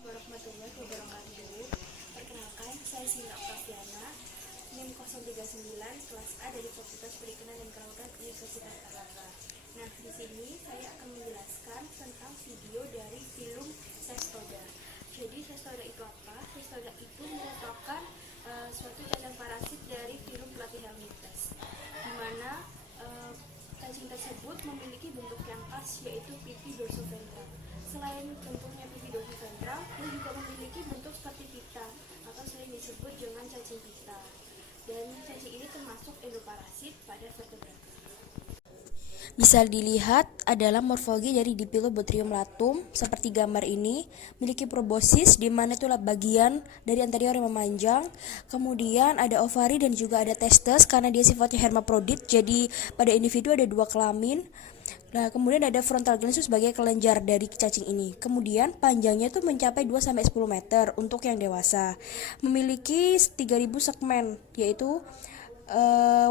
Warahmatullahi wabarakatuh. Perkenalkan, saya Sinta Oktaviana, NIM 039, kelas A dari Fakultas Perikanan dan Kelautan Universitas Erlangga. Nah, di sini saya akan menjelaskan tentang video dari film Cestoda. Jadi, Cestoda itu apa? Cestoda itu merupakan suatu cacing parasit dari film pelatih Helminthus, di mana cacing tersebut memiliki bentuk yang khas, yaitu pipi dorsoventral. Selain bentuknya pipi dorsoventral, dia juga memiliki bentuk seperti pita, atau sering disebut dengan cacing pita. Dan cacing ini termasuk endoparasit pada vertebrata. Bisa dilihat adalah morfologi dari Dipilobothrium latum seperti gambar ini, memiliki proboscis di mana itulah bagian dari anterior yang memanjang. Kemudian ada ovari dan juga ada testes karena dia sifatnya hermaprodit. Jadi pada individu ada dua kelamin. Nah, kemudian ada frontal glandus sebagai kelenjar dari cacing ini. Kemudian panjangnya itu mencapai 2-10 meter untuk yang dewasa. Memiliki 3000 segmen, yaitu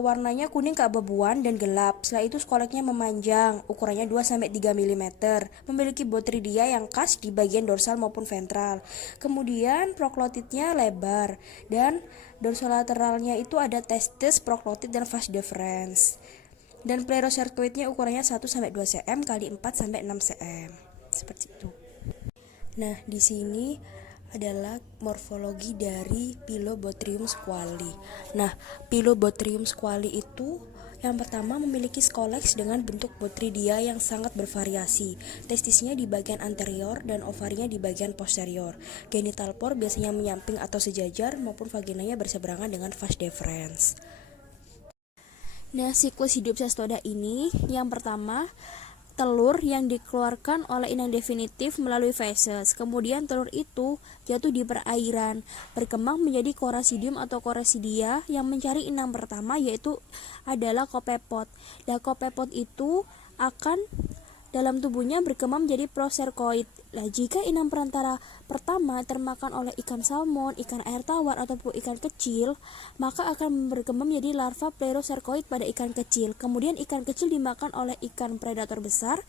warnanya kuning keabu-abuan dan gelap. Setelah itu skoleknya memanjang, ukurannya 2-3 mm. Memiliki botridia yang khas di bagian dorsal maupun ventral. Kemudian proklotidnya lebar dan dorsolateralnya itu ada testis, proklotid dan vas deferens. Dan plerocercoidnya ukurannya 1-2 cm x 4-6 cm. Seperti itu. Nah, di sini adalah morfologi dari Pilobothrium squali. Nah, Pilobothrium squali itu yang pertama memiliki skoleks dengan bentuk botridia yang sangat bervariasi. Testisnya di bagian anterior dan ovarinya di bagian posterior. Genital pore biasanya menyamping atau sejajar maupun vaginanya berseberangan dengan vas deferens. Nah, siklus hidup Cestoda ini yang pertama telur yang dikeluarkan oleh inang definitif melalui feses. Kemudian telur itu jatuh di perairan, berkembang menjadi korasidium atau korasidia yang mencari inang pertama, yaitu adalah kopepod. Nah, kopepod itu akan dalam tubuhnya berkembang menjadi proserkoid. Nah, jika inang perantara pertama termakan oleh ikan salmon, ikan air tawar ataupun ikan kecil, maka akan berkembang menjadi larva pleroserkoid pada ikan kecil. Kemudian ikan kecil dimakan oleh ikan predator besar,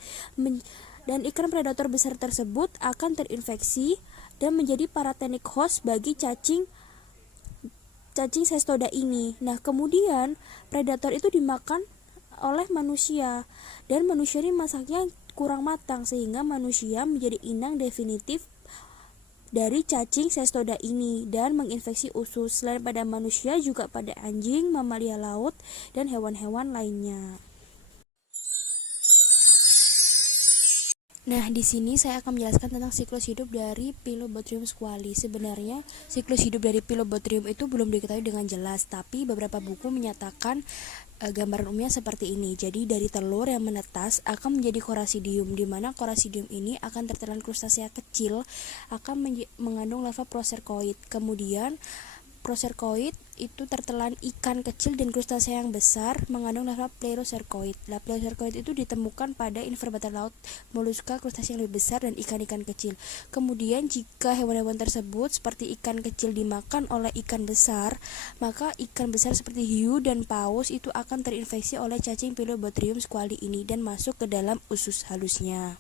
dan ikan predator besar tersebut akan terinfeksi dan menjadi paratenic host bagi cacing Cestoda ini. Nah, kemudian predator itu dimakan oleh manusia, dan manusia ini masaknya kurang matang sehingga manusia menjadi inang definitif dari cacing Cestoda ini dan menginfeksi usus. Selain pada manusia juga pada anjing, mamalia laut, dan hewan-hewan lainnya. Nah, di sini saya akan menjelaskan tentang siklus hidup dari Pilobothrium squali. Sebenarnya siklus hidup dari Pilobothrium itu belum diketahui dengan jelas, tapi beberapa buku menyatakan gambaran umumnya seperti ini. Jadi dari telur yang menetas akan menjadi korasidium, di mana korasidium ini akan tertelan krustasea kecil akan mengandung larva proserkoid. Kemudian proserkoid itu tertelan ikan kecil dan krustasea yang besar mengandung larva plerocercoid. Nah, plerocercoid itu ditemukan pada invertebrata laut, moluska, krustasea yang lebih besar dan ikan-ikan kecil. Kemudian jika hewan-hewan tersebut seperti ikan kecil dimakan oleh ikan besar, maka ikan besar seperti hiu dan paus itu akan terinfeksi oleh cacing Pilobothrium squali ini dan masuk ke dalam usus halusnya.